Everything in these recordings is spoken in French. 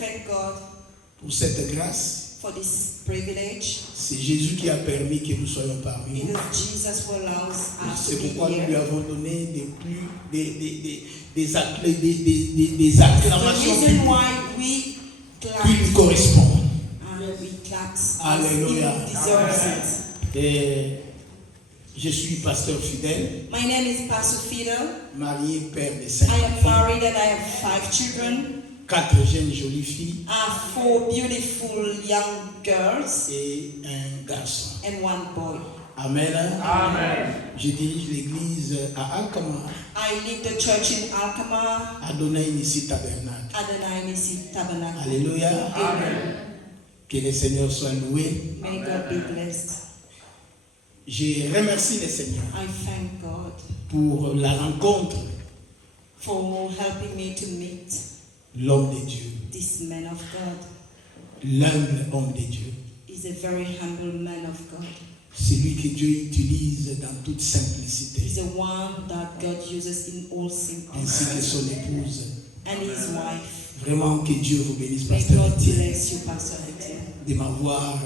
thank God pour cette grâce. for this privilege. C'est Jésus qui a permis que nous soyons parmi It nous. is Jesus who allows us to C'est be pourquoi nous lui here. avons donné des The acclamations reason why we clap qui lui correspondent. and we clap Alléluia. he deserves it. Et je suis pasteur fidèle, My name is Pastor Fidel. marié, père de 5 I am enfants, married and I have 5 children. 4 jeunes jolies filles I have 4 beautiful young girls et un garçon. and 1 boy. Amen. Amen. Je dirige l'église à Alkama, I lead the church in Alkama, Adonai Nissi Tabernacle. Adonai Nissi Tabernacle. Alléluia. Amen. Que le Seigneur soit loué. May God be blessed. Je remercie le Seigneur I thank God pour la rencontre, for helping me to meet l'homme de Dieu, this man of God. l'humble homme de Dieu. He's a very humble man of God. Celui que Dieu utilise dans toute simplicité, He's the one that God uses in all ainsi que simplicity. son épouse. And his wife. Vraiment que Dieu vous bénisse, May Pasteur God Etienne, bless you, Pastor Etienne, de m'avoir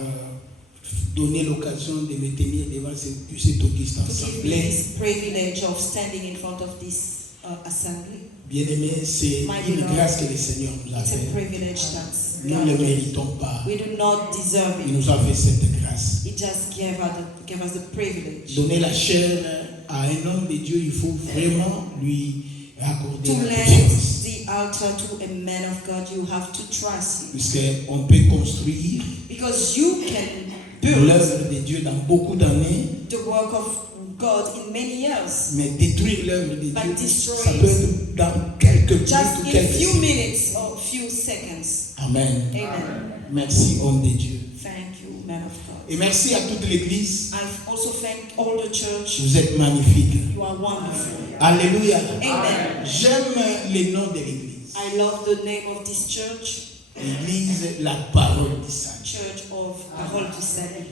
donné l'occasion de me tenir devant cette auguste to give me assemblée. this privilege of standing in front of this assembly. Bien-aimé, c'est une grâce que le Seigneur nous a It's a faite. privilege that Nous ne le God, méritons pas. we do not deserve Il it. nous a fait cette grâce. He just gave us the privilege. Donner la chair à un homme de Dieu, il faut vraiment lui accorder To la lay confiance. the altar to a man of God, you have to trust him. Puisqu'on peut construire Because you can build l'œuvre de Dieu dans beaucoup d'années, the work of God in many years. mais détruire l'œuvre de Dieu, But destroy ça peut être dans quelques minutes Just ou in a quelques few secondes. minutes or few seconds. Amen. Amen. Merci, homme de Dieu. Thank you, man of God. Et merci à toute l'église. I also thank all the church. Vous êtes magnifiques. You are wonderful. Alléluia. Amen. J'aime le nom de l'église. I love the name of this church, L'église, la parole du Saint. Church of Parole du Salut.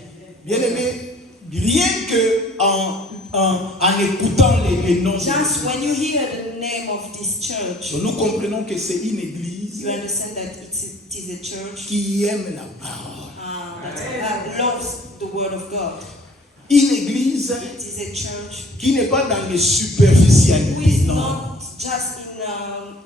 Bien-aimé, rien que en écoutant les noms, Just when you hear the name of this church, nous comprenons que c'est une église you understand that it is a church qui aime la parole. that loves the Word of God. Une église It is a church qui n'est pas dans les who superficialités, is non. not just in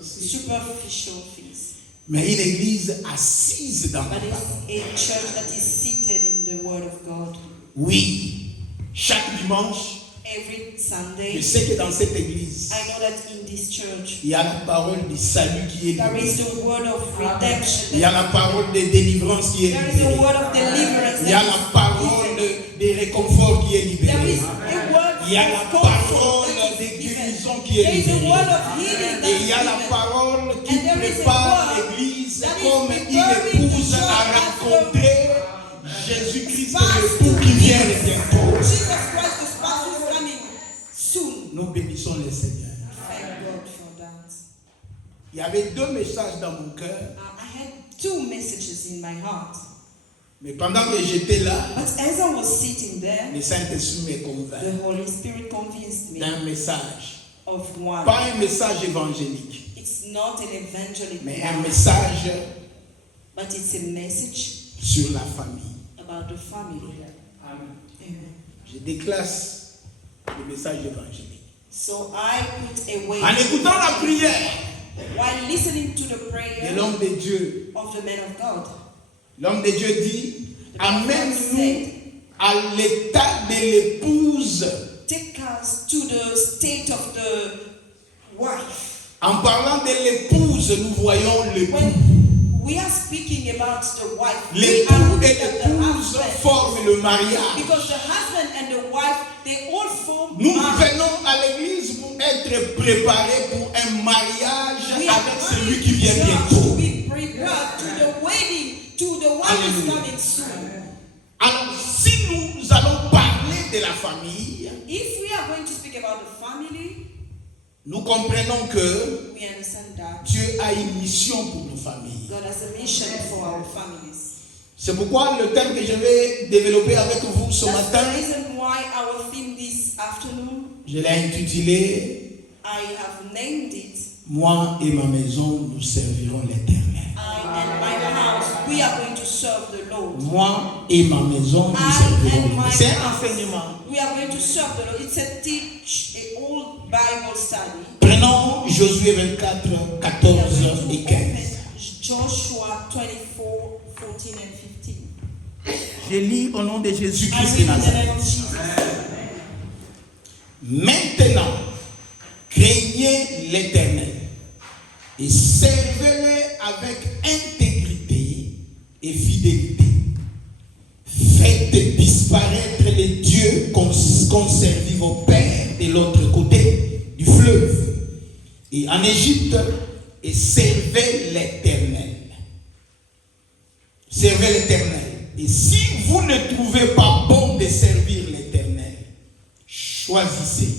superficial things, Mais une église assise dans la but parole. it's a church that is seated in the Word of God. Oui, chaque dimanche, Every je Sunday, sais que dans cette église, I know that in this church, il y a la parole du salut qui est there is libérée. the word of redemption. Il y a la parole de délivrance qui est There is a libérée. word of deliverance. Il y a la parole de réconfort qui est There libérée. is a word Il y a la of comfort parole that de is given. guérison qui est There is a libérée. word of healing that Et is il y a la given. parole qui And there is a prépare word l'église that is comme preparing une épouse the church à as rencontrer Jésus-Christ, spouse l'époux to qui vient meet bientôt. Jesus Christ, the spouse who is coming soon. Nous bénissons le Seigneur. Thank God for that. Il y avait 2 messages dans mon cœur, I had 2 messages in my heart. mais pendant que j'étais là, But as I was sitting there, le Saint-Esprit me convainc the Holy Spirit convinced me d'un message. of one. Pas un message évangélique, It's not an evangelic mais un one, message but it's a message sur la famille. about the family. Amen. Amen. Je déclasse le message évangélique. So I put away En écoutant la prière while listening to the de prayer l'homme de Dieu, of the man of God. l'homme de Dieu dit, The man of God amène-nous said, à l'état de l'épouse. take us to the state of the wife. En parlant de l'épouse, nous voyons l'époux. When we are speaking about the wife, we are L'époux looking et at the l'épouse husband. forment le mariage. Because the husband and the wife, they all form Nous marriage. venons à l'église pour être préparés pour un mariage We are avec celui coming qui to vient church bientôt. to be prepared to the wedding, to the one who is Alléluia. coming soon. Alors, si nous allons parler de la famille, If we are going to speak about the family, nous comprenons que we understand that Dieu a une mission pour nos familles. God has a mission for our families. C'est pourquoi le thème que je vais développer avec vous ce That's matin, the reason why our theme this afternoon, je l'ai intitulé I have named it moi et ma maison, nous servirons l'Éternel. I and my house, we are going to serve the Lord. Moi et ma maison, nous I servirons and my l'Éternel. C'est un house, enseignement. we are going to serve the Lord. It's a teach, a old Bible study. Prenons Josué 24, We are 14 going to et 15. open Joshua 24, 14 and 15. Je lis au nom de I Jésus-Christ read de in the Nazareth. name of Jesus. Maintenant, craignez l'Éternel et servez-le avec intégrité et fidélité. Faites disparaître les dieux qu'ont servi vos pères de l'autre côté du fleuve et en Égypte et servez l'Éternel. Servez l'Éternel. Et si vous ne trouvez pas bon de servir l'Éternel, choisissez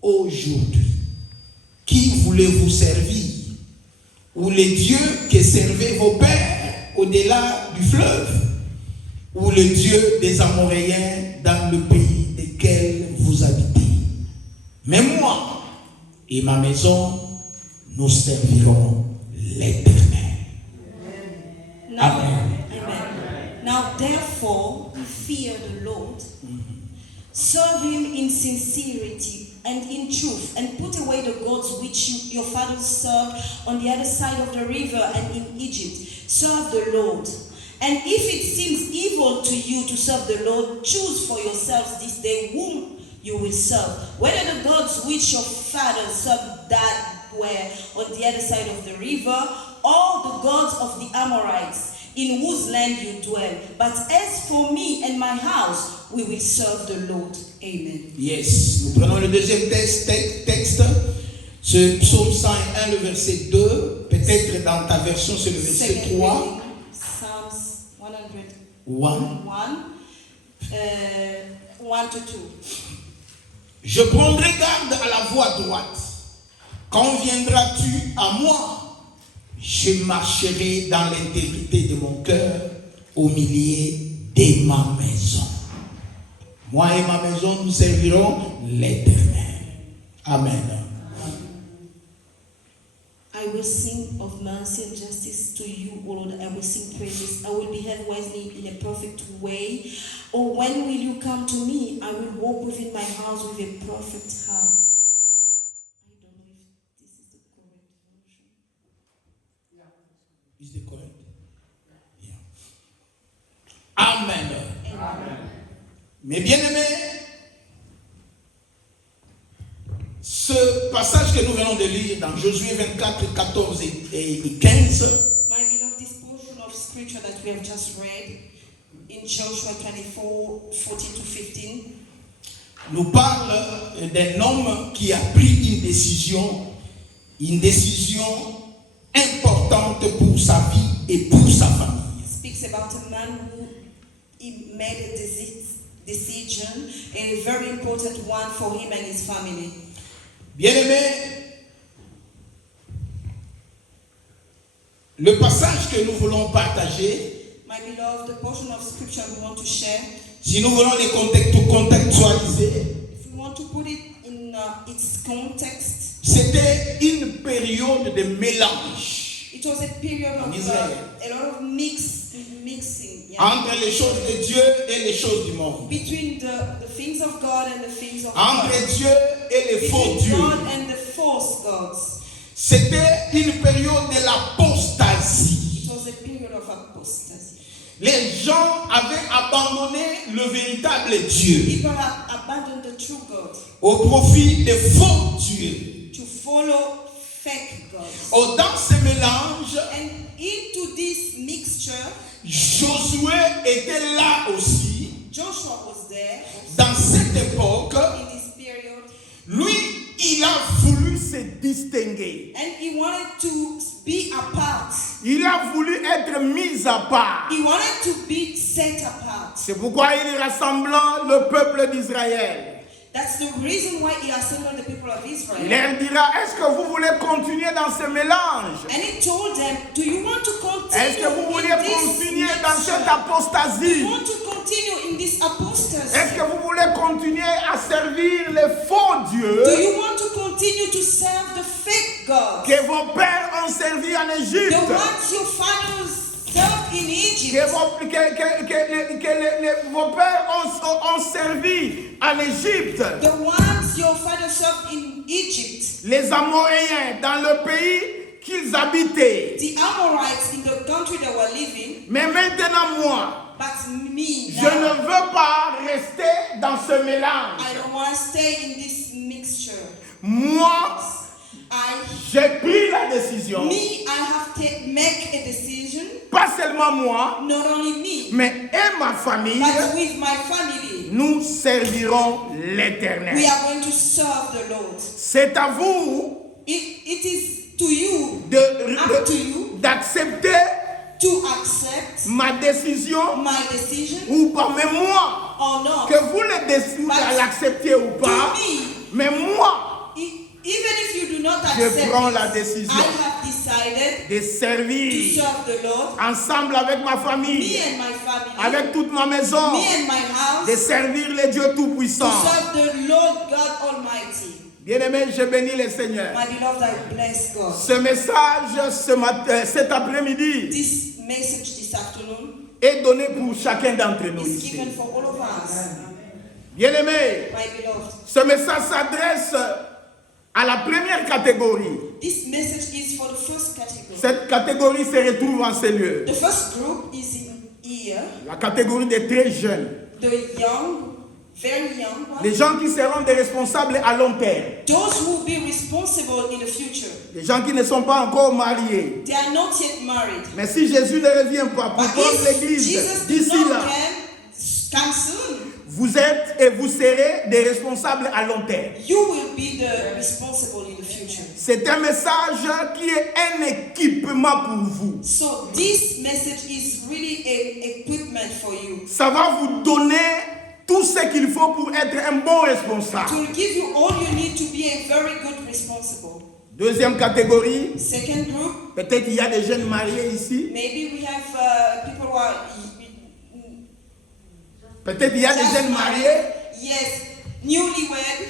aujourd'hui qui voulez-vous servir, ou les dieux que servaient vos pères au-delà du fleuve, ou le Dieu des Amoréens dans le pays desquels vous habitez. Mais moi et ma maison, nous servirons l'Éternel. Now, Amen. Amen. Now, therefore, fear the Lord, serve Him in sincerity and in truth, and put away the gods which your fathers served on the other side of the river and in Egypt. Serve the Lord. And if it seems evil to you to serve the Lord, choose for yourselves this day whom you will serve. Whether the gods which your fathers served that were on the other side of the river, or the gods of the Amorites, in whose land you dwell. But as for me and my house, we will serve the Lord. Amen. Yes. Nous prenons le deuxième texte. Ce psaume 101, le verset 2. Peut-être dans ta version, c'est le verset Second 3. reading, Psalms 1. 1 to 2. Je prendrai garde à la voie droite. Quand viendras-tu à moi? Je marcherai dans l'intégrité de mon cœur au milieu de ma maison. Moi et ma maison, nous servirons l'Éternel. Amen. I will sing of mercy and justice to you, O Lord. I will sing praises. I will behave wisely in a perfect way. Oh, when will you come to me? I will walk within my house with a perfect heart. I don't know if this is the correct version. Is it correct? Yeah. Amen. Amen. Mes bien-aimés, ce passage que nous venons de lire dans Josué 24, 14 et 15, My beloved, this portion of scripture that we have just read in Joshua 24, 14 to 15, nous parle d'un homme qui a pris une décision importante pour sa vie et pour sa famille. speaks about a man who he made a decision, a very important one for him and his family. Bien-aimés, le passage que nous voulons partager, My beloved, the portion of scripture we want to share, si nous voulons les contextualiser, if we want to put it in its context, c'était une période de mélange it was a period of Israel. a lot of mixing entre les choses de Dieu et les choses du monde, between the things of God and the things of entre God, Dieu et les faux between dieux. God and the false gods. C'était une période de l'apostasie. It was a period of apostasy. Les gens avaient abandonné le véritable Dieu People have abandoned the true God au profit des faux dieux. to follow fake gods. Oh, dans ce mélange, And into this mixture, Josué était là aussi. Joshua was there Dans cette époque, in this period, lui, il a voulu se distinguer. and he wanted to be apart. Il a voulu être mis à part. He wanted to be set apart. C'est pourquoi il rassembla le peuple d'Israël. That's the reason why he assembled the people of Il Israel. leur dira, est-ce que vous voulez continuer dans ce mélange? And he told them, do you want to Est-ce que vous voulez continue in continuer this dans cette mixture? Do apostasie? you want to continue in this apostasy? Est-ce que vous voulez continuer à servir les faux Do dieux? you want to continue to serve the fake gods. que vos pères ont servi en The Égypte, ones your fathers served in que Egypt. vos pères ont servi en Égypte, The ones your father served in Egypt. les Amoréens dans le pays qu'ils habitaient. The Amorites in the country they were living. Mais maintenant, moi, But me je ne now, veux pas rester dans ce mélange. I don't want to stay in this mixture. Moi, j'ai pris la décision, I have to make a decision. pas seulement moi, Not only me, mais et ma famille, but with my family. nous servirons We l'Éternel. are going to serve the Lord. C'est à vous It is to you, up to you, d'accepter to accept ma décision my decision ou pas, mais moi, or not. que vous le décidez à l'accepter ou pas, To me, mais moi, even if you do not je accept prends it, la décision I have decided de to servir serve the Lord, ensemble avec ma me famille, and my family, avec toute ma maison, me and my house, de servir le Dieu to Tout-Puissant. serve the Lord God Almighty. Bien-aimé, je bénis le Seigneur. My beloved, I bless God. Ce message cet après-midi This message this afternoon est donné pour chacun d'entre nous is ici. given for all of us. Bien-aimé, My beloved, ce message s'adresse à la première catégorie. this message is for the first category. Cette catégorie se retrouve en ces lieux. The first group is in here, La catégorie des très jeunes. the young, very young ones. Les gens qui seront des responsables à long terme. Those who will be responsible in the future. Les gens qui ne sont pas encore mariés. They are not yet married. Mais si Jésus ne revient pas pour But prendre if l'église Jesus d'ici does là, not come soon, vous êtes et vous serez des responsables à long terme. you will be the responsible in the future. C'est un message qui est un équipement pour vous. So this message is really an equipment for you. Ça va vous donner tout ce qu'il faut pour être un bon responsable. To give you all you need to be a very good responsible. Deuxième catégorie, Second group, peut-être il y a des jeunes mariés ici. maybe we have people who are Peut-être il y a des just jeunes mariés. Yes, newlywed.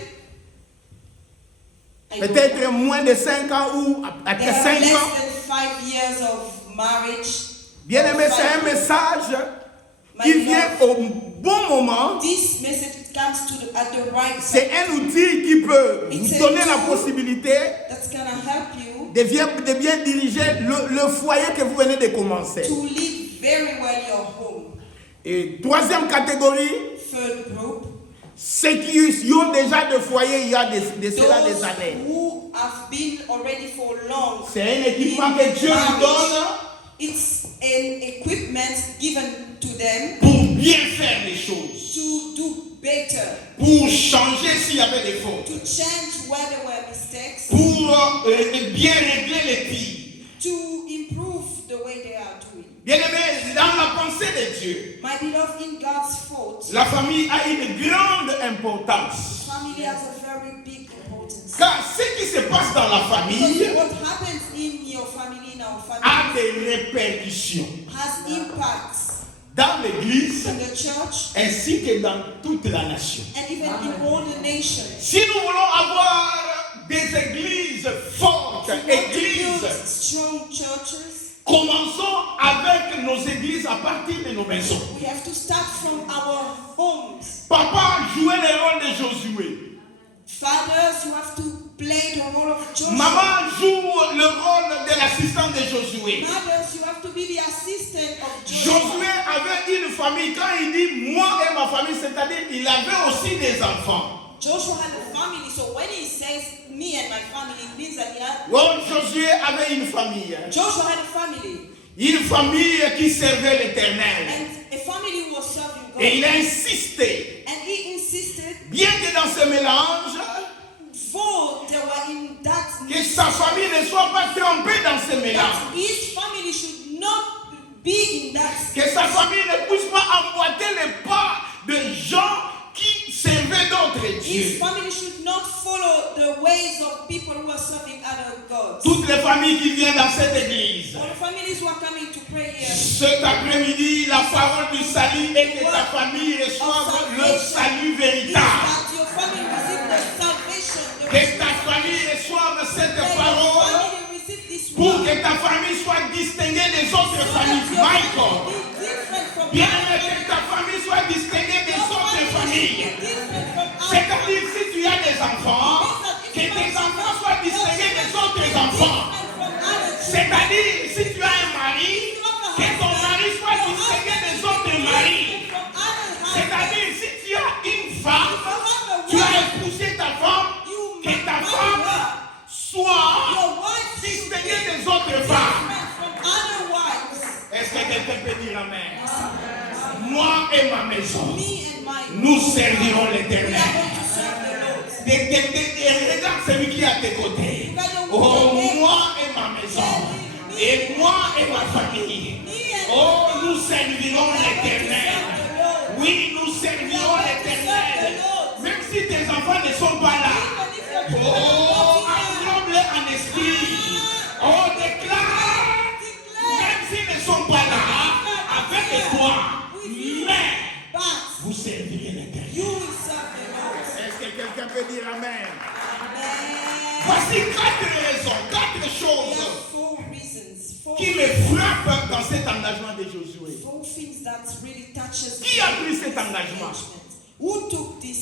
I don't Peut-être know. moins de 5 ans ou They après have 5 less ans. than 5 years of marriage. Bien aimé, c'est un message qui vient au bon moment. This message comes at the right time. C'est un outil qui peut vous donner la possibilité That's gonna help you de bien diriger le foyer que vous venez de commencer. to live very well your home. Et troisième catégorie, Third group, ceux qui ont déjà des foyers il y a de cela des those années. who have been already for long. C'est un équipement que Dieu nous donne It's an equipment given to them pour bien faire les choses, to do better, pour changer s'il y avait des fautes, to change where there were mistakes, pour bien régler les tirs. to improve the way they are doing. Bien aimé, dans la pensée de Dieu, My beloved, in God's thought, la famille a une grande importance. family has a very big importance. Car ce qui se passe dans la famille Because what happens in your family, in our a family, des répercussions has impacts dans l'église in the church ainsi que dans toute la nation. and even in all the nations. Si nous voulons avoir des églises fortes, We want to build églises, strong churches. commençons avec nos églises à partir de nos maisons. We have to start from our homes. Papa jouait le rôle de Josué. Fathers, you have to play the role of Joshua. Maman joue le rôle de l'assistant de Josué. Mothers, you have to be the assistant of Joshua. Josué avait une famille. Quand il dit moi et ma famille, c'est-à-dire il avait aussi des enfants. Joshua had a family, so when he says me and my family, it means that he had. Oh, Josué avait une famille. Joshua had a family, Une famille qui servait l'Éternel. and a family who was serving God. Et il a insisté, And he insisted, bien que dans ce mélange, though they were in that, que sa famille ne soit pas trompée dans ce mélange. that his family should not be in that. Que sa famille ne puisse pas emboîter les pas de gens qui servaient d'autres His dieux. family should not follow the ways of people who are serving other gods. Toutes les familles qui viennent dans cette église, All the families who are coming to pray here, cet après-midi, la parole du salut est que ta famille reçoive le salut is véritable. that your family receive the salvation, the Que ta famille reçoive cette parole ta famille soit distinguée des autres familles. My God. Bien-aimé, que ta famille soit distinguée des autres familles. C'est-à-dire, si tu as des enfants, que tes enfants soient distingués des autres enfants. C'est-à-dire, si tu as un mari, que ton mari soit distingué des autres maris. C'est-à-dire, si tu as une femme, tu as épousé ta femme, que ta femme soit distinguée des autres femmes. Est-ce que quelqu'un peut dire amen? Moi et ma maison, nous servirons l'Éternel. Regarde celui qui est à tes côtés. Oh, moi et ma maison, et moi et ma famille. Oh, nous servirons l'Éternel. Oui, nous servirons l'Éternel. Même si tes enfants ne sont pas là. Oh, ensemble en esprit. Oh, déclare. Même s'ils ne sont pas là, avec toi. Mais vous servirez l'Éternel. Est-ce que quelqu'un peut dire amen? Voici 4 raisons, 4 choses qui me frappent dans cet engagement de Josué. Qui a pris cet engagement? Who took this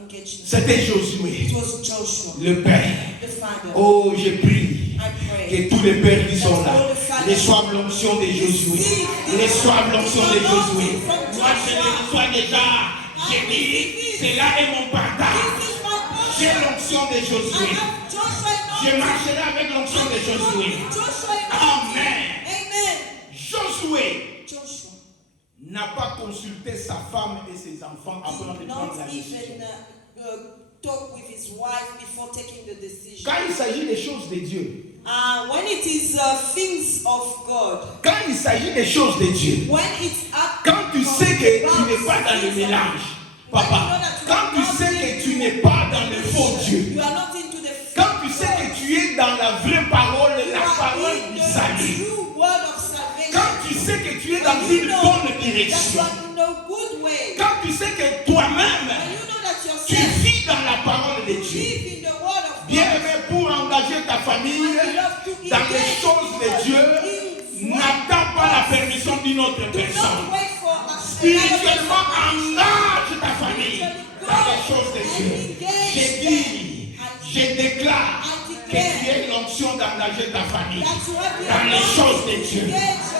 engagement? C'était Josué, It was Joshua, le père. the father. Oh, je prie I pray que tous les pères qui sont là reçoivent l'onction de Josué. Reçoivent l'onction de Josué. Moi, je le reçois déjà. J'ai dit, c'est là est mon partage. J'ai l'onction de Josué. Je marcherai avec l'onction de Josué. Amen. Josué n'a pas consulté sa femme et ses enfants avant de prendre la décision. Talk with his wife before taking the decision. Quand il s'agit des choses de Dieu, When it is things of God, quand il s'agit des choses de Dieu, when it's up, quand tu sais que tu n'es pas dans le mélange, papa, quand tu sais que tu n'es pas dans le faux Dieu, you are not into the quand tu sais que tu es dans la vraie parole, la parole du salut, true word of salvation, quand tu sais que tu es dans une bonne direction, good way, quand tu sais que toi-même, and you know that tu yourself vis dans la parole de Dieu, live in the word of God, bien aimé, pour engager ta famille dans les choses de Dieu, n'attends pas la permission d'une autre do personne. not wait for Spirituellement, engage ta famille dans les choses de Dieu. Je dis, je déclare que tu aies l'onction d'engager ta famille dans les choses de Dieu.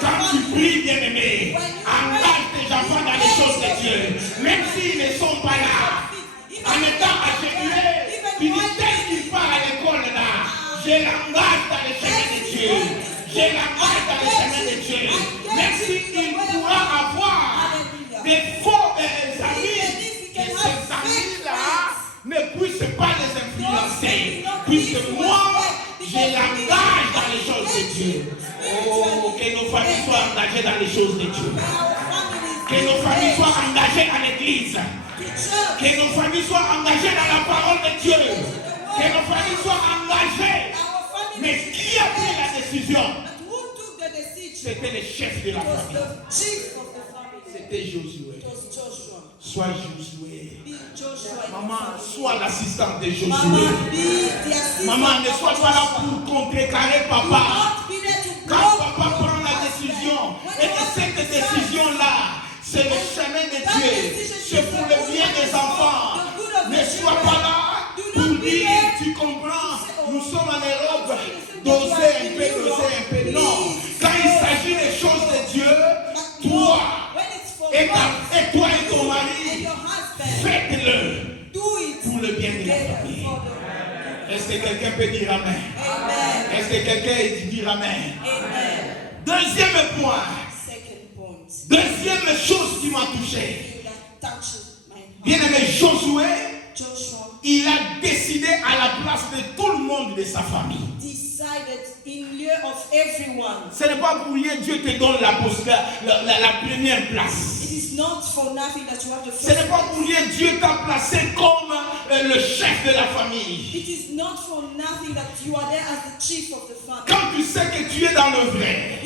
Quand tu pries, bien-aimé, engage tes enfants dans les choses de Dieu. Même s'ils ne sont pas là, en étant attribué, tu dis tel qu'il part à l'école là, je l'engage dans les chemins de Dieu. Je l'engage dans les chemins de Dieu. Même s'il pourra avoir des faux amis, que ces amis-là ne puissent pas les influencer. Puisque moi, je l'engage dans les choses de Dieu. Oh, que nos familles soient engagées dans les choses de Dieu. Que nos familles soient engagées à l'église. Que nos familles soient engagées dans la parole de Dieu. Que nos familles soient engagées. Mais qui a pris la décision? C'était le chef de la famille. C'était Josué. Sois Josué. Maman, sois l'assistante de Josué. Maman, ne sois pas là pour contrecarrer papa. Quand papa prend la décision, et que cette décision-là, c'est le chemin de Dieu, c'est pour le bien des enfants. Ne sois pas là pour dire, tu comprends, nous sommes en Europe, doser un peu. Non, quand il s'agit des choses de Dieu, toi et ton mari, faites-le pour le bien de la famille. Est-ce que quelqu'un peut dire amen? Est-ce que quelqu'un peut dire amen? Deuxième point. Deuxième chose qui m'a touché. Bien-aimé Josué, il a décidé à la place de tout le monde de sa famille. Ce n'est pas pour rien Dieu te donne la première place. Ce n'est pas pour rien Dieu t'a placé comme le chef de la famille. Quand tu sais que tu es dans le vrai,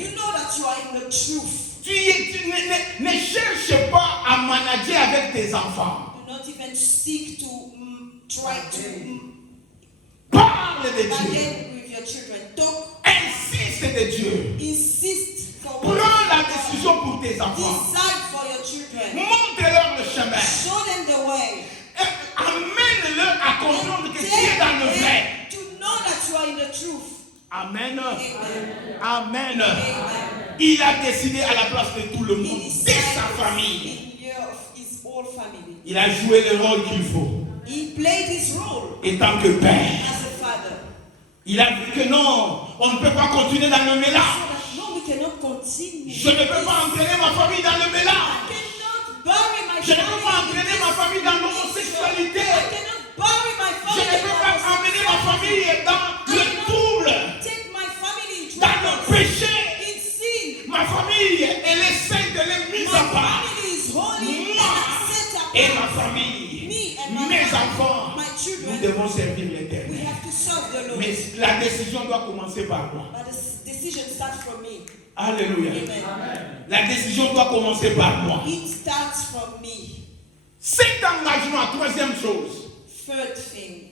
tu ne cherches pas à manager avec tes enfants. Parle de Dieu. Insiste texte de Dieu. Insist for Prends what la décision pour tes enfants. Decide for your children. Montre-leur le chemin. Show them the way. Amène-leur à comprendre que tu es dans le vrai. To know that you are in the truth. Amen. Amen. Amen. Amen. Il a décidé à la place de tout le monde, He de decided sa famille. in lieu of his whole family. Il a joué le rôle qu'il faut. He played his role Étant que père, as a father. il a vu que non, on ne peut pas continuer dans le mélange. No, we cannot continue. Je ne peux pas entraîner ma famille dans le I mélange. cannot bury my Je ne peux pas family. entraîner ma famille dans l'homosexualité. I cannot bury my Je family. ne peux pas amener ma famille dans le trouble, Take my family in dans le trouble. péché. In sin. Ma famille, elle est sainte, elle est mise My à part. family is holy Moi and set apart. et ma famille, Me and my mes family, enfants, my nous children, devons servir we l'Éternel. have to serve the Lord. Mais la décision doit commencer par moi. But the decision starts from me. Alléluia. Amen. La décision doit commencer par moi. It starts from me. Cet engagement, troisième chose, Third thing.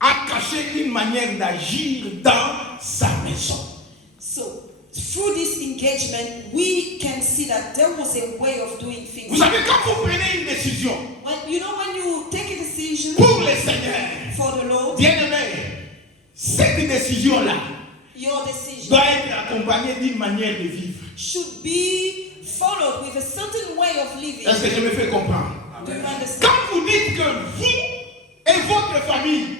a caché une manière d'agir dans sa maison. So, through this engagement, we can see that there was a way of doing things. Vous savez, quand vous prenez une décision When you take a decision pour le Seigneur, for the Lord, bien-aimé, cette décision-là your decision doit être accompagnée d'une manière de vivre. should be followed with a certain way of living. Est-ce que je me fais comprendre? Do you understand? Quand vous dites que vous et votre famille,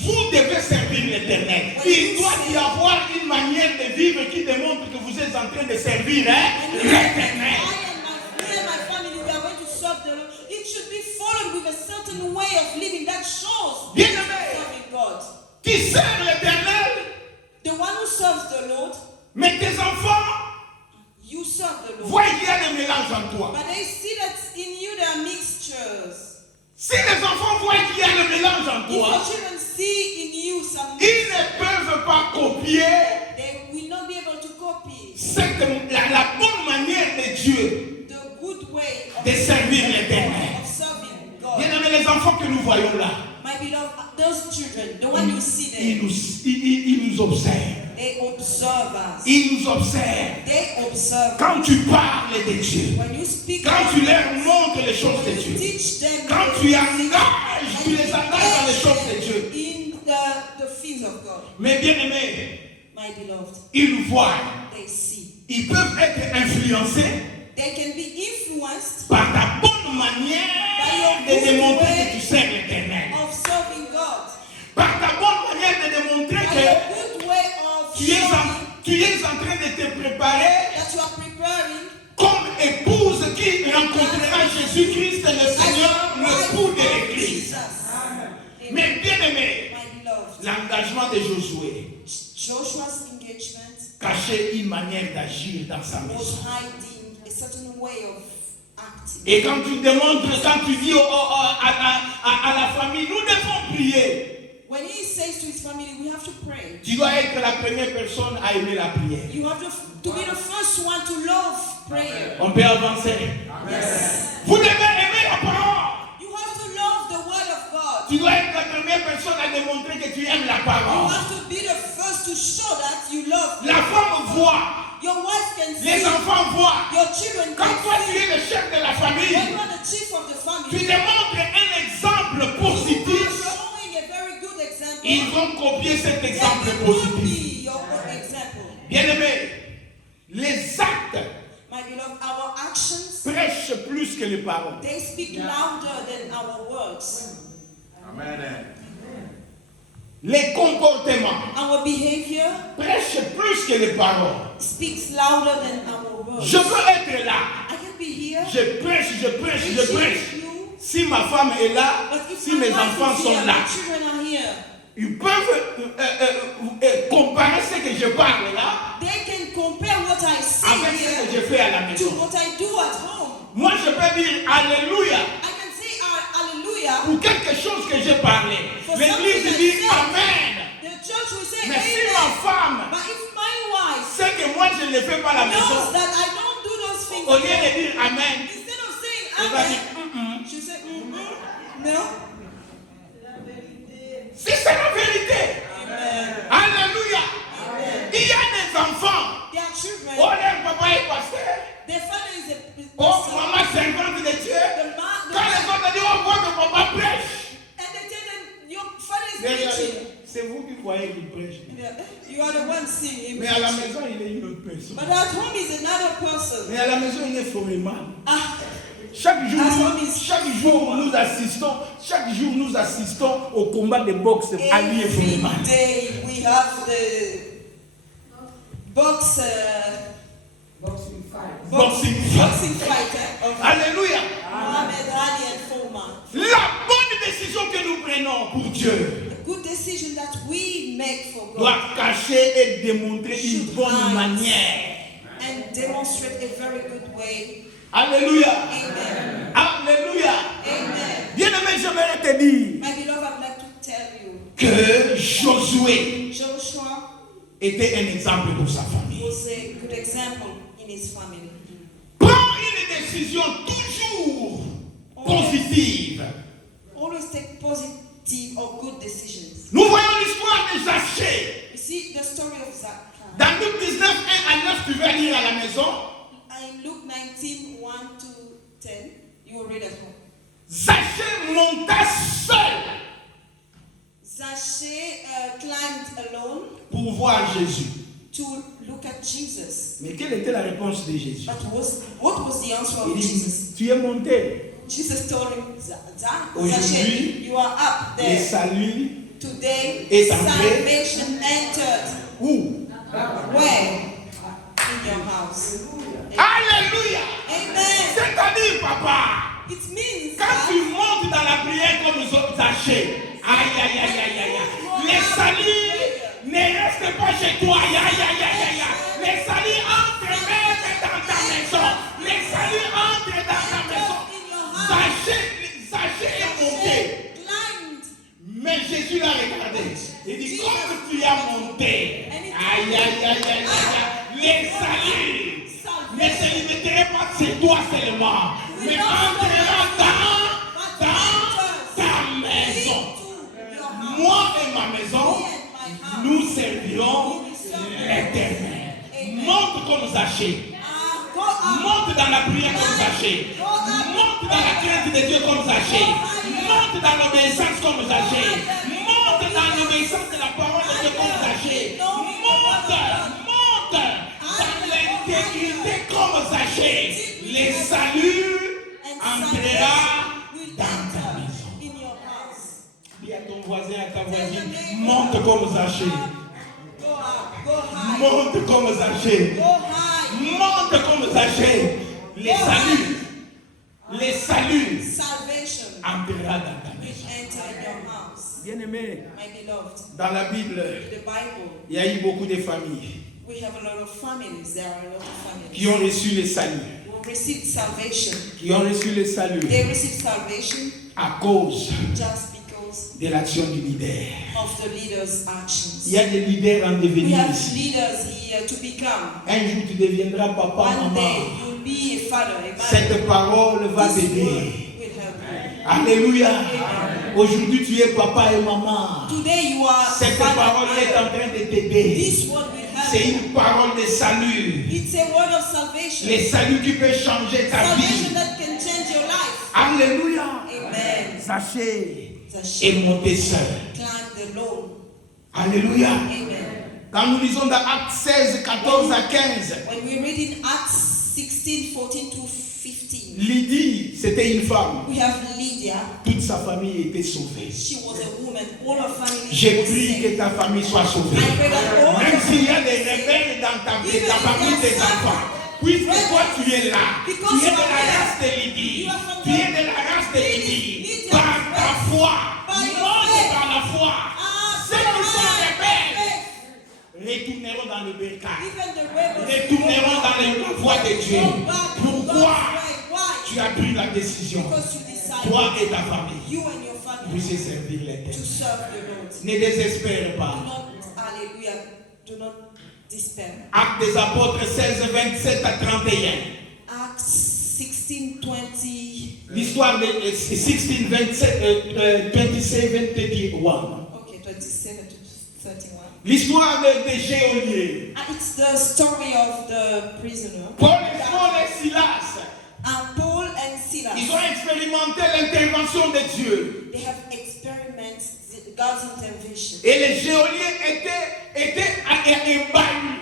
vous devez servir l'Éternel, il doit y avoir une manière de vivre qui démontre que vous êtes en train de servir l'Éternel. Me and my family, we are going to serve the Lord. It should be followed with a certain way of living that shows Bien that aimé. you are serving God. Qui sert l'Éternel, The one who serves the Lord, mais tes enfants you serve the Lord. voient qu'il y a des mélanges en toi. But they see that in you there are mixtures. Si les enfants voient qu'il y a le mélange en If your toi, children see in you some ils ne peuvent pas copier they will not be able to copy la bonne manière de Dieu the good way de servir l'Éternel. of serving God. Bien aimé, les enfants que nous voyons là, My beloved, those children, the one you see ils there, nous observent. they observe us. Ils nous observent. They observe. Quand tu parles de Dieu, When you speak, quand tu leur montres les choses de when you Dieu, teach them, quand tu engages, tu les engages dans les choses de Dieu. in the things of God, Mais bien aimé, my beloved, ils voient. they see. Ils peuvent être influencés They can be influenced par ta bonne manière de démontrer que tu sers l'Éternel. of serving God. Par ta bonne manière de démontrer By que a good way of tu es, showing tu es en train de te préparer that you are preparing comme épouse qui rencontrera Jésus-Christ, le Seigneur, l'époux de l'Église. Amen. Mais bien aimé, My beloved, l'engagement de Josué Joshua's engagement cachait une manière d'agir dans sa maison. was hiding a certain way of acting. Et quand tu démontres, quand tu dis à la famille, nous devons prier, When he says to his family, we have to pray. tu dois être la première personne à aimer la prière. You have to be the first one to love prayer. On peut avancer. Yes. Vous devez aimer la parole. You have to love the word of God. Tu dois être la première personne à démontrer que tu aimes la You parole. have to be the first to show that you love. La femme voit, Your wife can see. les enfants voient. Your children Quand toi can tu see. es le chef de la When famille, you are the chief of the tu family, démontres un exemple you are positif. showing a very good example. Ils vont copier cet They exemple will positif. copy your example. Bien-aimés, les actes My beloved, our actions, prêchent plus que les paroles. they speak louder than our words. Les comportements Our behavior prêchent plus que les paroles. speaks louder than our words. Je veux être là. I can be here, Je prêche, je prêche, je preaching prêche. to you, Si ma femme est là, but if si my mes wife enfants is sont here, là, my children are here, ils peuvent comparer ce que je parle là they can compare what I say avec ce que je here fais à la to maison. what I do at home. Moi, je peux dire Alléluia I can say hallelujah. pour quelque chose que j'ai parlé. L'église dit Amen. The church will say Mais si ma amen. femme But if my wife sait que moi je ne le fais pas à la knows maison, that I don't do those things, au lieu de dire Amen, instead of saying elle va dire amen, she'll say no. Si c'est la vérité. Amen. Alléluia. Amen. Il y a des enfants. Their children, Oh, leur papa est pasteur. their father is a Oh, pastor. maman servante de Dieu. The Quand les autres disent, oh, votre papa prêche. and they tell them, your father is Mais preaching. c'est vous qui croyez qu'il prêche. You are the one seeing him. Mais à la maison, il est une autre personne. But at home is another person. Mais à la maison, il est foreman. Ah, Chaque jour, As chaque jour, nous assistons au combat de boxe Ali et every Foreman. day we have the box, Boxing fight. boxing fight of Alléluia. Mohamed Ali and Foreman. La bonne décision que nous prenons pour Dieu A good decision that we make for God doit cacher et démontrer une bonne manière. and demonstrate a very good way. Alléluia. Amen. Alléluia. Amen. Bien-aimé, j'aimerais te dire My beloved, I'd like to tell you, que Josué Joshua était un exemple pour sa famille. was a good example in his family. Prends une décision toujours positive. Always take positive or good decisions. Nous voyons l'histoire de Zachée. You see the story of Zachariah. Dans Luc 19, 1 à 9, tu vas lire à la maison. In Luke 19, 1 to 10, you will read at home. Zachée monta seul Zachary climbed alone pour voir Jésus. to look at Jesus. Mais quelle était la réponse de Jésus? But what was the answer Il of dit, Jesus? tu es monté. Jesus told him, Aujourd'hui, Zachary, you are up Le there. salut Today, est entré. salvation entered. Où? Where? In your house. Alléluia. Amen. C'est-à-dire, papa, It means quand that tu montes dans la prière comme nous sommes Zachée, aïe, aïe, aïe, aïe, aïe, aïe, les saluts ne restent pas chez toi, aïe, aïe, aïe, aïe, aïe, aïe. Les saluts entrent même dans ta maison. Les saluts entrent dans ta maison. Zachée est monté. climbed. Mais Jésus l'a regardé. Il dit, comme tu as monté, aïe, aïe, aïe, aïe, aïe, aïe, les saluts ne se limiteraient pas chez toi seulement, mais entrera dans ta maison. Moi et ma maison, nous servirons l'Éternel. Monte comme Zachée. Monte dans la prière comme Zachée. Monte dans la crainte de Dieu comme Zachée. Monte dans l'obéissance comme Zachée. Monte dans l'obéissance de la parole de Dieu comme Zachée. Monte dans l'intégrité comme Zachée. Les saluts entrera dans ta maison. Dis à ton voisin, à ta voisine, monte comme Zachée. Monte comme Zachée. Monte comme Zachée. Les saluts Salvation entrera dans ta maison. enter in your house. Bien-aimé, My beloved, dans la Bible, the Bible, il y a eu beaucoup de familles we have a lot of families. There are a lot of families qui ont reçu le salut. who received salvation. Qui ont reçu le salut They received salvation à cause just because de l'action du leader. of the leader's Il actions. y a des leaders en We devenir have ici. leaders here to become. Un jour, tu deviendras papa, One day maman. you'll be a father, a mother. Cette parole va This word t'aider. will help you. Alléluia. Aujourd'hui, tu es papa et maman. Today you are Cette father, parole est en train de t'aider. This word will help C'est you. une parole de salut. It's a word of salvation. Les saluts qui peut changer ta Salvation vie. that can change your life. Alléluia. Amen. Zachée est Zachary monté seul. climbed alone. Alléluia. Amen. Quand nous lisons dans Actes 16, 14 à 15, When we read in Acts 16, 14 to 15, Lydie, c'était une femme. we have Lydia. Toute sa famille était sauvée. She was a woman. All her family J'ai was pris saved. que ta famille soit sauvée. I pray that all Même her s'il y a des family rebelles dans ta vie, Even ta if famille, they tes are enfants. Puisque toi tu es là, Because tu es de you are la there. race de Lydie. You are from Tu es the- de la race de Lydie. Lydia Par is ta race. foi, By your monte faith. par la foi. Ceux qui sont rebelles Faith. retourneront dans le bercail. Even the rebels Retourneront dans la voie de Dieu. go back to Pourquoi God's way. Why? tu as pris la décision, Because you decided, toi et ta famille, you and your family, puissiez servir to l'Éternel. serve the Lord. Ne désespère Do pas. not, hallelujah, do not despair. Actes des apôtres 16, 27 à 31. Acts 16, 20. L'histoire de 16, 27, 27, 31. Okay, 27 to 31. L'histoire de Géolier. It's the story of the prisoner. Paul et Silas, Paul and Silas. ils ont expérimenté l'intervention de Dieu. They have experienced God's intervention. Et les geôliers étaient ébahis.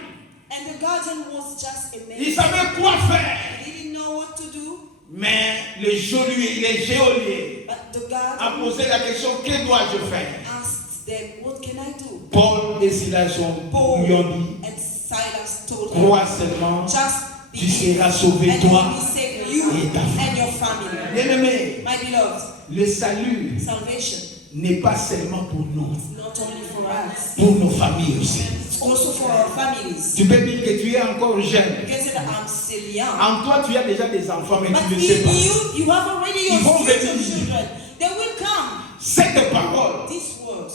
And the guardian was just Ils amazed. savaient quoi faire. He didn't know what to do. Mais les geôliers But the ont guardian posé la question, que dois-je faire? asked them, what can I do? Paul et Silas Paul lui ont dit, and Silas told him, crois seulement, just tu believe seras sauvé and you toi. will be saved, you et ta famille. and your family. Bien-aimé, My beloved, le salut salvation n'est pas seulement pour nous, is not only for us, pour nos familles aussi. it's also for our families. Tu peux dire que tu es encore jeune. You can say that I'm still young. En toi, tu as déjà des enfants, mais But tu ne sais pas. in you, you have already your Ils vont spiritual venir. children. They will come. Cette parole This word,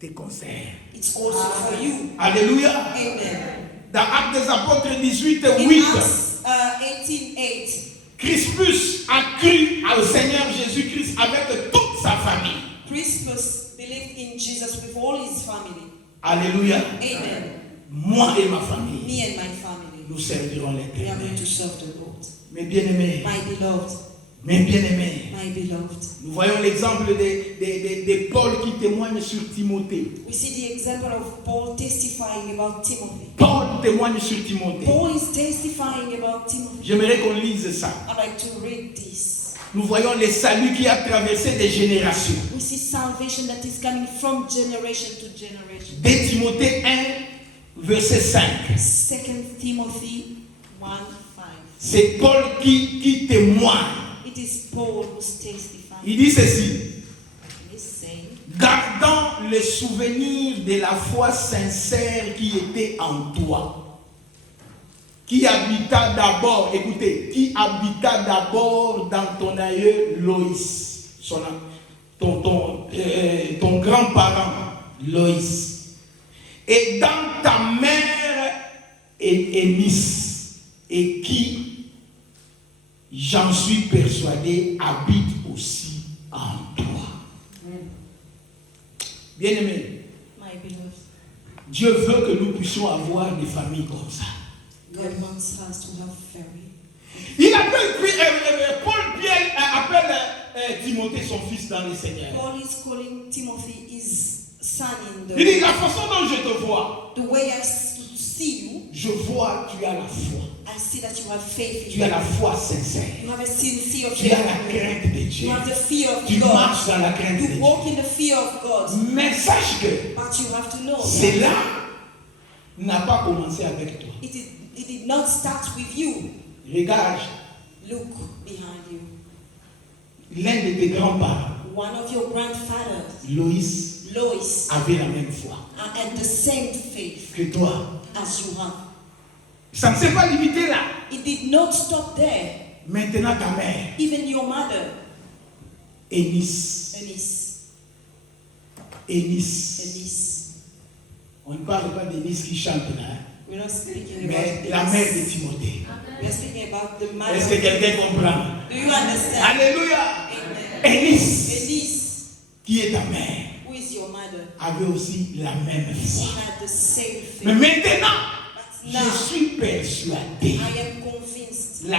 te concerne. it's also for you. Alléluia. Amen. Dans Actes des Apôtres 18, In 8, Acts 18:8, Crispus a cru au Seigneur Jésus-Christ avec toute sa famille. Crispus believed in Jesus with all his family. Alléluia. Amen. Moi et ma famille, Me and my family, nous servirons we are going l'Éternel. to serve the Lord. Mes bien-aimés, My beloved, mes beloved. nous voyons l'exemple de Paul qui témoigne sur Timothée. We see the example of Paul testifying about Timothy. Paul témoigne sur Timothée. Paul is testifying about Timothy. J'aimerais qu'on lise ça. I'd like to read this. Nous voyons le salut qui a traversé des générations. We see salvation that is coming from generation to generation. De Timothée 1, verset 5. 2 Timothy 1:5. C'est Paul qui témoigne. It is Paul who's testifying. Il dit ceci. He's saying, Gardant le souvenir de la foi sincère qui était en toi, qui habita d'abord, écoutez, qui habita d'abord dans ton aïeux Loïs, ton grand-parent Loïs, et dans ta mère Eunice, et qui, j'en suis persuadé, habite aussi en toi. Bien-aimé, my beloved, Dieu veut que nous puissions avoir des familles comme ça. God wants us to have family. Il appelle, Paul Pierre appelle Timothée son fils dans le Seigneur. Paul is calling Timothy his son in Il dit, the la façon dont je te vois, way I see you. je vois tu as la foi. I see that you have faith in Tu as you. la foi sincère. You have a sincere Tu as la faith. crainte de Dieu. You have the fear of Tu God. marches dans la crainte de You Dieu. walk in the fear of God. Mais sache que But you have to know cela n'a pas commencé avec toi. it did not start with you. Regarde, Look behind you. l'un de tes grands-parents, One of your grandfathers, Loïs, Lois, avait la même foi and the same faith que toi. as you have. Ça ne s'est pas limité là. It did not stop there. Maintenant ta mère, Even your mother, Eunice. Eunice. On ne parle pas d'Eunice qui chante là, We're not speaking mais about la mère de Eunice. Timothée. We're speaking about the mother. Est-ce que quelqu'un comprend? Do you understand? Alléluia. Amen. Eunice, Eunice, qui est ta mère, who is your mother, avait aussi la même she foi. had the same Mais faith. maintenant, But je now, suis persuadé, I am convinced la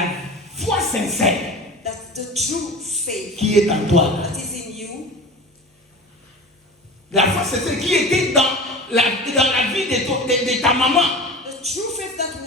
foi sincère that the true faith qui est en toi, là, that is in you, la foi sincère qui était dans la vie de ta maman, the true faith that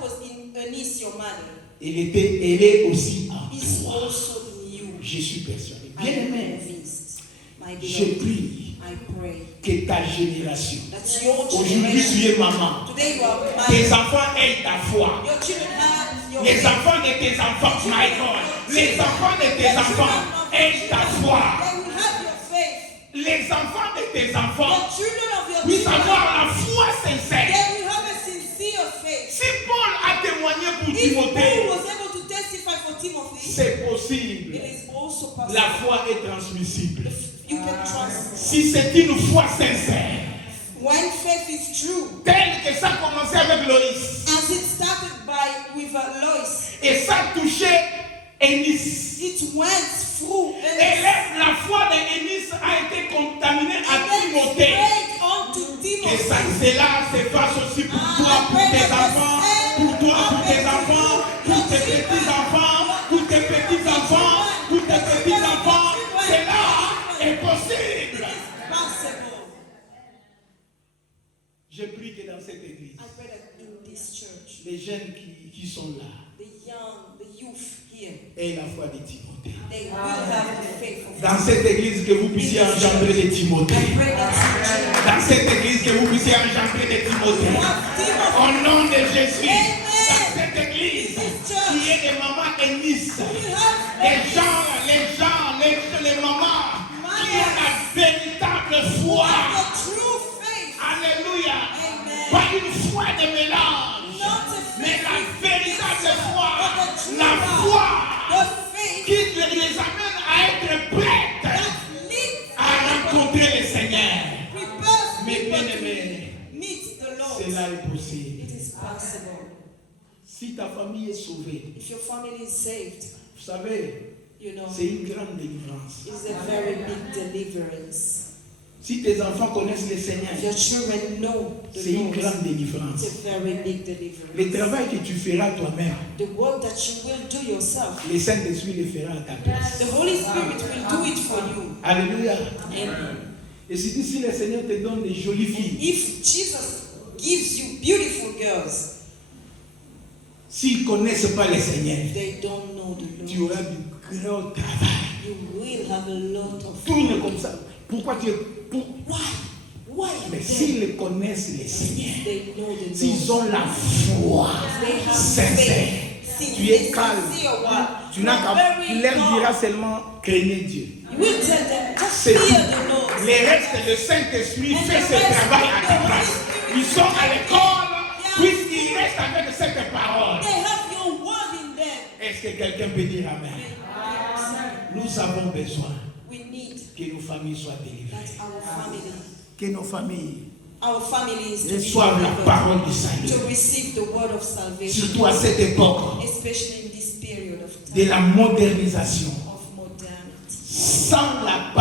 was in Eunice, your mother, elle est aussi en is toi. also in you. Je suis persuadé. I Bien am aimé, convinced. My je beloved, prie I pray que ta génération, that your aujourd'hui generation, tu es maman, today you are tes married, enfants aient ta foi. your children have your Les faith. enfants de tes enfants, my God, les enfants de tes enfants aient ta foi. They will have your faith. Les enfants de tes The enfants children of your puissent children, avoir la foi sincère. they will have a sincere faith. Si Paul a témoigné pour If Paul Timothée, was able to testify for Timothy, c'est possible. it is also possible. La foi est transmissible. You can trust. Si c'est une foi sincère, When faith is true, tel que ça a commencé avec Loïs, as it started with Lois, et ça a touché Eunice, it went through et and la foi d'Eunice a été contaminée à then Timothée. spread onto Timothy. Que cela se fasse aussi pour toi, pour tes enfants, pour toi, pour tes enfants, pour tes petits-enfants, pour tes petits-enfants, pour tes petits-enfants. Cela est possible. Je prie que dans cette église, I pray that in this church, les jeunes qui sont là the youth here, aient la foi de Timothée. they will have the faith of Dans cette église, que vous puissiez engendrer des Timothées. I pray that Dans cette église, que vous puissiez engendrer des Timothées. Au nom de Jésus. Dans cette église, qui est des mamans émisses. Les mamans qui ont la véritable foi. Alléluia. Pas une foi de mélange, mais la véritable foi. La foi qui les amène à être prêtes à rencontrer le Seigneur. Mais bien aimé, cela est possible. It is possible. Si ta famille est sauvée, If your family is saved, vous savez, you know, c'est une grande délivrance. it's a very big deliverance. Si tes enfants connaissent le Seigneur, If your children know the c'est une Lord, grande délivrance. it's a very big deliverance. Le travail que tu feras toi-même, The work that you will do yourself, le Saint-Esprit le fera à ta place. the Holy Spirit will do it for you. Alléluia. Amen. Et si le Seigneur te donne des jolies filles, If Jesus gives you beautiful girls, s'ils ne connaissent pas le Seigneur, they don't know the tu Lord. auras du grand travail. You will have a lot of Tourne comme ça. Pourquoi tu es... Why? Mais s'ils connaissent le Seigneur, They know the Lord. s'ils ont la foi They have sincère, faith. tu es calme. Tu n'as qu'à... Tu leur diras seulement, craignez Dieu. You will tell them, just C'est fear tout. the Lord. Le reste, le Saint-Esprit fait ce travail à ta place. Ils sont à l'école, puisqu'ils restent avec cette parole. They have your word in them. Est-ce que quelqu'un peut dire Amen? Nous avons besoin We need que nos familles soient délivrées. that Que nos familles our families to be reçoivent la delivered, parole du salut. to receive the word of salvation, Surtout à cette époque especially in this period of de time la modernisation. of modernity. Sans la parole